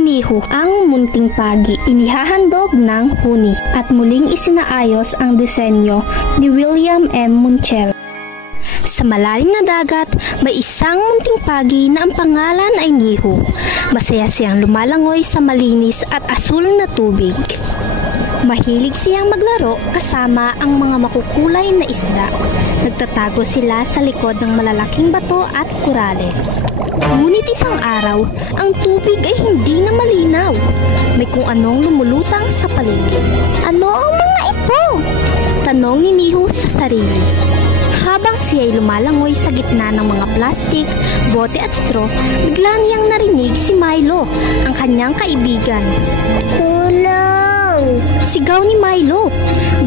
Siniho ang munting pagi, inihahandog ng huni at muling isinaayos ang disenyo ni William M. Montiel. Sa malalim na dagat, may isang munting pagi na ang pangalan ay Niho. Masaya siyang lumalangoy sa malinis at asul na tubig. Mahilig siyang maglaro kasama ang mga makukulay na isda. Nagtatago sila sa likod ng malalaking bato at kurales. Ngunit isang araw, ang tubig ay hindi na malinaw. May kung anong lumulutang sa paligid. Ano ang mga ito? Tanong ni Niho sa sarili. Habang siya ay lumalangoy sa gitna ng mga plastik, bote at straw, bigla niyang narinig si Milo, ang kanyang kaibigan. Tulong! Sigaw ni Milo.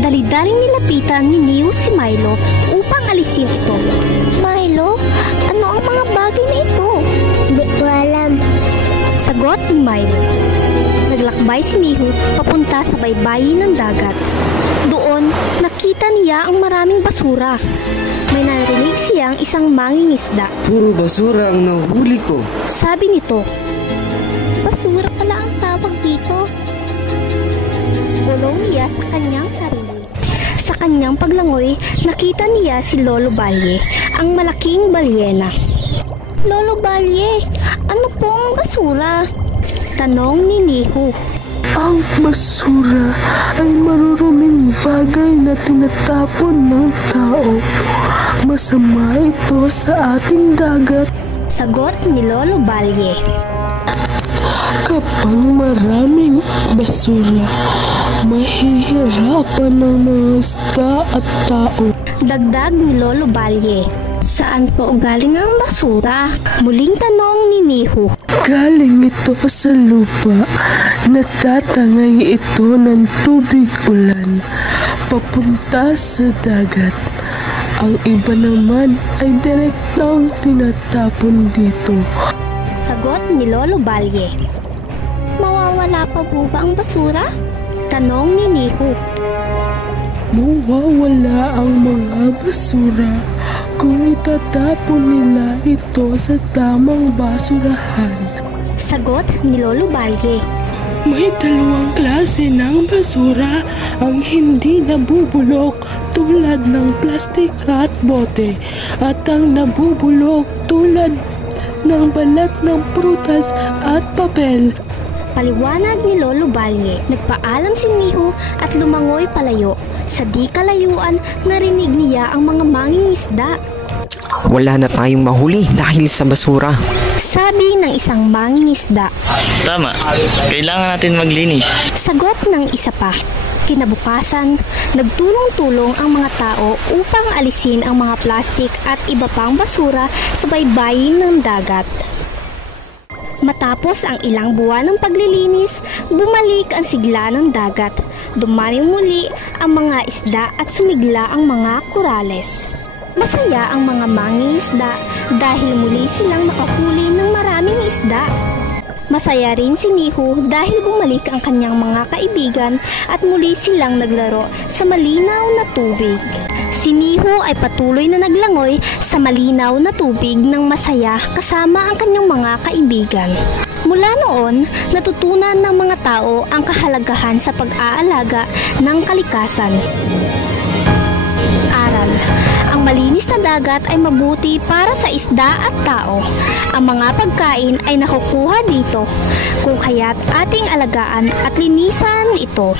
Dali-daling nilapitan ni Niho si Milo upang alisin ito. Milo, ano ang mga bagay na ito? Hindi ko alam. Sagot ni Milo. Naglakbay si Niho papunta sa baybayin ng dagat. Doon, nakita niya ang maraming basura. May narinig siyang isang mangingisda. Puro basura ang nahuli ko. Sabi nito. Basura pala ang tawag dito. Bulong niya sa kanyang sarili. Sa kanyang paglangoy, nakita niya si Lolo Balye, ang malaking balyena. Lolo Balye, ano po ang basura? Tanong ni Niho. Ang basura ay maruruming bagay na tinatapon ng tao. Masama ito sa ating dagat. Sagot ni Lolo Balye. Kapag maraming basura, mahihirapan ng mga isda at tao. Dagdag ni Lolo Balye. Saan po galing ang basura? Muling tanong ni Niho. Galing ito sa lupa. Natatangay ito ng tubig ulan papunta sa dagat. Ang iba naman ay direktang tinatapon dito. Sagot ni Lolo Balye. Mawawala pa po ba ang basura? Tanong ni Niho. Mawawala ang mga basura kung itatapon nila ito sa tamang basurahan. Sagot ni Lolo Balye. May dalawang klase ng basura ang hindi nabubulok tulad ng plastik at bote at ang nabubulok tulad ng balat ng prutas at papel. Paliwanag ni Lolo Balye. Nagpaalam si Niho at lumangoy palayo. Sa di kalayuan, narinig niya ang mga mangingisda. Wala na tayong mahuli dahil sa basura. Sabi ng isang mangingisda. Tama, kailangan natin maglinis. Sagot ng isa pa. Kinabukasan, nagtulong-tulong ang mga tao upang alisin ang mga plastik at iba pang basura sa baybayin ng dagat. Matapos ang ilang buwan ng paglilinis, bumalik ang sigla ng dagat. Dumami muli ang mga isda at sumigla ang mga kurales. Masaya ang mga mangingisda dahil muli silang nakahuli ng maraming isda. Masaya rin si Niho dahil bumalik ang kanyang mga kaibigan at muli silang naglaro sa malinaw na tubig. Si Niho ay patuloy na naglangoy sa malinaw na tubig ng masaya kasama ang kanyang mga kaibigan. Mula noon, natutunan ng mga tao ang kahalagahan sa pag-aalaga ng kalikasan. Aral. Ang malinis na dagat ay mabuti para sa isda at tao. Ang mga pagkain ay nakukuha dito, kung kaya't ating alagaan at linisan ito.